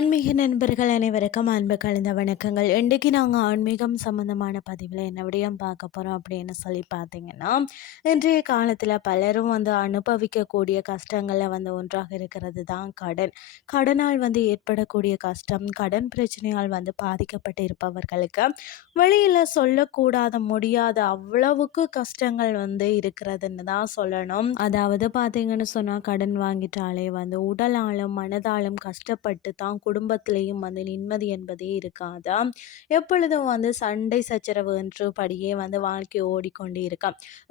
ஆன்மீக நண்பர்கள் அனைவருக்கும் அன்பு கலந்த வணக்கங்கள். இன்றைக்கு நாங்கள் ஆன்மீகம் சம்மந்தமான பதிவில் என்ன விடயம் பார்க்க போகிறோம் அப்படின்னு சொல்லி பார்த்தீங்கன்னா இன்றைய காலத்தில் பலரும் வந்து அனுபவிக்கக்கூடிய கஷ்டங்களில் வந்து ஒன்றாக இருக்கிறது தான் கடன். கடனால் வந்து ஏற்படக்கூடிய கஷ்டம் கடன் பிரச்சனையால் வந்து பாதிக்கப்பட்டு இருப்பவர்களுக்கு வெளியில் சொல்லக்கூடாத முடியாத அவ்வளவுக்கு கஷ்டங்கள் வந்து இருக்கிறதுன்னு தான் சொல்லணும். அதாவது பார்த்தீங்கன்னு சொன்னால் கடன் வாங்கிட்டாலே வந்து உடலாலும் மனதாலும் கஷ்டப்பட்டு தான் குடும்பத்திலையும் வந்து நிம்மதி என்பதே இருக்காதா? எப்பொழுதும் வந்து சண்டை சச்சரவு என்று படியே வந்து வாழ்க்கை ஓடிக்கொண்டே இருக்கா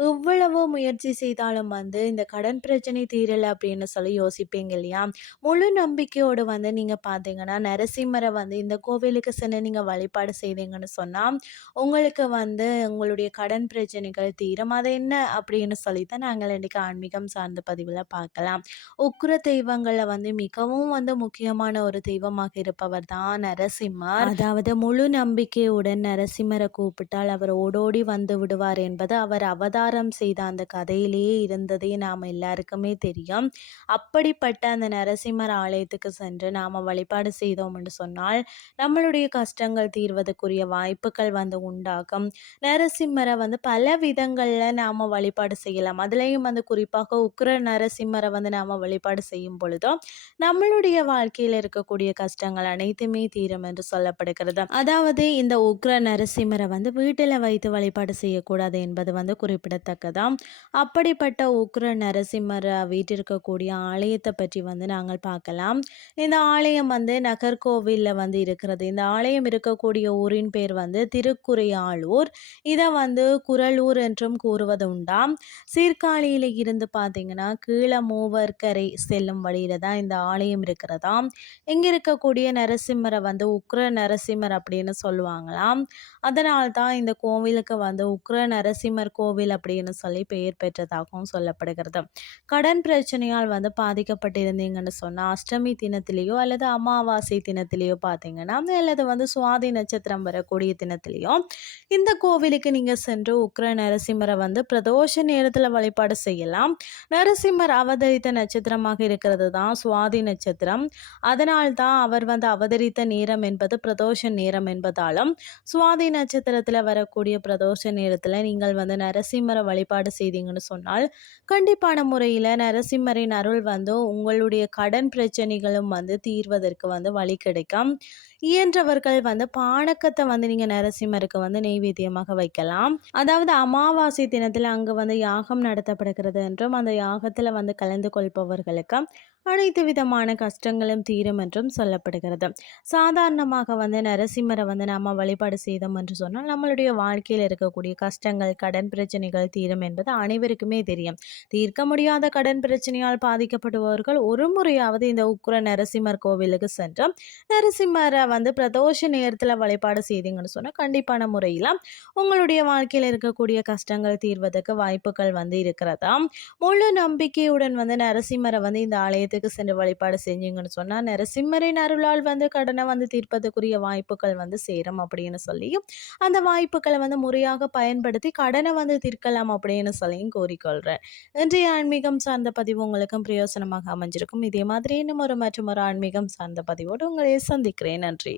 இவ்வளவு முயற்சி செய்தாலும் வந்து இந்த கடன் பிரச்சனை தீரலை அப்படின்னு சொல்லி யோசிப்பீங்க இல்லையா? முழு நம்பிக்கையோடு வந்து நீங்கள் பார்த்தீங்கன்னா நரசிம்மரை வந்து இந்த கோவிலுக்கு சென்று நீங்கள் வழிபாடு செய்தீங்கன்னு சொன்னால் உங்களுக்கு வந்து உங்களுடைய கடன் பிரச்சனைகள் தீரும். அது என்ன அப்படின்னு சொல்லி தான் நாங்கள் இன்றைக்கி ஆன்மீகம் சார்ந்த பதிவில் பார்க்கலாம். உக்ர தெய்வங்களில் வந்து மிகவும் வந்து முக்கியமான ஒரு தெய்வம் தெய்வமாக இருப்பவர் தான் நரசிம்மர். அதாவது முழு நம்பிக்கையுடன் நரசிம்மரை கூப்பிட்டால் அவர் ஓடோடி வந்து விடுவார் என்பது அவர் அவதாரம் செய்த அந்த கதையிலேயே இருந்ததே நாம் எல்லாருக்குமே தெரியும். அப்படிப்பட்ட அந்த நரசிம்மர் ஆலயத்துக்கு சென்று நாம் வழிபாடு செய்தோம் என்று சொன்னால் நம்மளுடைய கஷ்டங்கள் தீர்வதற்குரிய வாய்ப்புகள் வந்து உண்டாகும். நரசிம்மரை வந்து பல விதங்களில் நாம் வழிபாடு செய்யலாம். அதுலேயும் வந்து குறிப்பாக உக்ர நரசிம்மரை வந்து நாம் வழிபாடு செய்யும் பொழுதோ நம்மளுடைய வாழ்க்கையில் இருக்கக்கூடிய கஷ்டங்கள் அனைத்துமே தீரும் என்று சொல்லப்படுகிறது. அதாவது இந்த உக்ர நரசிம்மரை வந்து வீட்டில் வைத்து வழிபாடு செய்யக்கூடாது என்பது வந்து குறிப்பிடத்தக்கதாம். அப்படிப்பட்ட உக்ர நரசிம்மர் வீட்டிற்கக்கூடிய ஆலயத்தை பற்றி வந்து நாங்கள் பார்க்கலாம். இந்த ஆலயம் வந்து நகர்கோவிலில் வந்து இருக்கிறது. இந்த ஆலயம் இருக்கக்கூடிய ஊரின் பேர் வந்து திருக்குறையாளூர். இதை வந்து குரலூர் என்றும் கூறுவது உண்டாம். சீர்காழியில் இருந்து பார்த்தீங்கன்னா கீழே மூவர்கரை செல்லும் வழியில தான் இந்த ஆலயம் இருக்கிறதாம். இங்கே இருக்கக்கூடிய நரசிம்மரை வந்து உக்ர நரசிம்மர் அப்படின்னு சொல்லுவாங்களாம். அதனால் தான் இந்த கோவிலுக்கு வந்து உக்ர நரசிம்மர் கோவில் அப்படின்னு சொல்லி பெயர் பெற்றதாகவும் சொல்லப்படுகிறது. கடன் பிரச்சனையால் வந்து பாதிக்கப்பட்டிருந்தீங்கன்னு சொன்னால் அஷ்டமி தினத்திலேயோ அல்லது அமாவாசை தினத்திலேயோ பார்த்தீங்கன்னா அல்லது வந்து சுவாதி நட்சத்திரம் வரக்கூடிய தினத்திலேயோ இந்த கோவிலுக்கு நீங்கள் சென்று உக்ர நரசிம்மரை வந்து பிரதோஷ நேரத்தில் வழிபாடு செய்யலாம். நரசிம்மர் அவதரித்த நட்சத்திரமாக இருக்கிறது தான் சுவாதி நட்சத்திரம். அதனால் தான் அவர் வந்து அவதரித்த நேரம் என்பது பிரதோஷ நேரம் என்பதாலும் சுவாதி நட்சத்திரத்தில் வரக்கூடிய பிரதோஷ நேரத்தில் நீங்கள் வந்து நரசிம்மரை வழிபாடு செய்தீங்கன்னு சொன்னால் கண்டிப்பான முறையில் நரசிம்மரின் அருள் வந்து உங்களுடைய கடன் பிரச்சனைகளும் வந்து தீர்வதற்கு வந்து வழி கிடைக்கும். இயன்றவர்கள் வந்து பானக்கத்தை வந்து நீங்கள் நரசிம்மருக்கு வந்து நெய்வேத்தியமாக வைக்கலாம். அதாவது அமாவாசை தினத்தில் அங்கே வந்து யாகம் நடத்தப்படுகிறது என்றும் அந்த யாகத்தில் வந்து கலந்து கொள்பவர்களுக்கு அனைத்து விதமான கஷ்டங்களும் தீரும் என்றும் சொல்லப்படுகிறது. சாதாரணமாக வந்து நரசிம்மரை வந்து நாம் வழிபாடு செய்தோம் என்று சொன்னால் நம்மளுடைய வாழ்க்கையில் இருக்கக்கூடிய கஷ்டங்கள் கடன் பிரச்சனைகள் தீரும் என்பது அனைவருக்குமே தெரியும். தீர்க்க முடியாத கடன் பிரச்சனையால் பாதிக்கப்படுபவர்கள் ஒரு முறையாவது இந்த உக்குர நரசிம்மர் கோவிலுக்கு சென்று நரசிம்மரை வந்து பிரதோஷ நேரத்தில் வழிபாடு செய்தீங்கன்னு சொன்னால் கண்டிப்பான முறையில் உங்களுடைய வாழ்க்கையில் இருக்கக்கூடிய கஷ்டங்கள் தீர்வதற்கு வாய்ப்புகள் வந்து இருக்கிறதா? முழு நம்பிக்கையுடன் வந்து நரசிம்மரை வந்து இந்த ஆலயத்துக்கு சென்று வழிபாடு செஞ்சீங்கன்னு சொன்னால் நரசிம்மரை இறைவனின் அருளால் வந்து கடனை வந்து தீர்ப்பதற்குரிய வாய்ப்புகள் வந்து சேரும் அப்படின்னு சொல்லியும் அந்த வாய்ப்புகளை வந்து முறையாக பயன்படுத்தி கடனை வந்து தீர்க்கலாம் அப்படின்னு சொல்லியும் கூறிக்கொள்கிறேன் இன்றைய ஆன்மீகம் சார்ந்த பதிவு உங்களுக்கும் பிரயோசனமாக அமைஞ்சிருக்கும். இதே மாதிரி இன்னும் ஒரு மற்றும் ஒரு ஆன்மீகம் சார்ந்த பதிவோடு உங்களை சந்திக்கிறேன். நன்றி.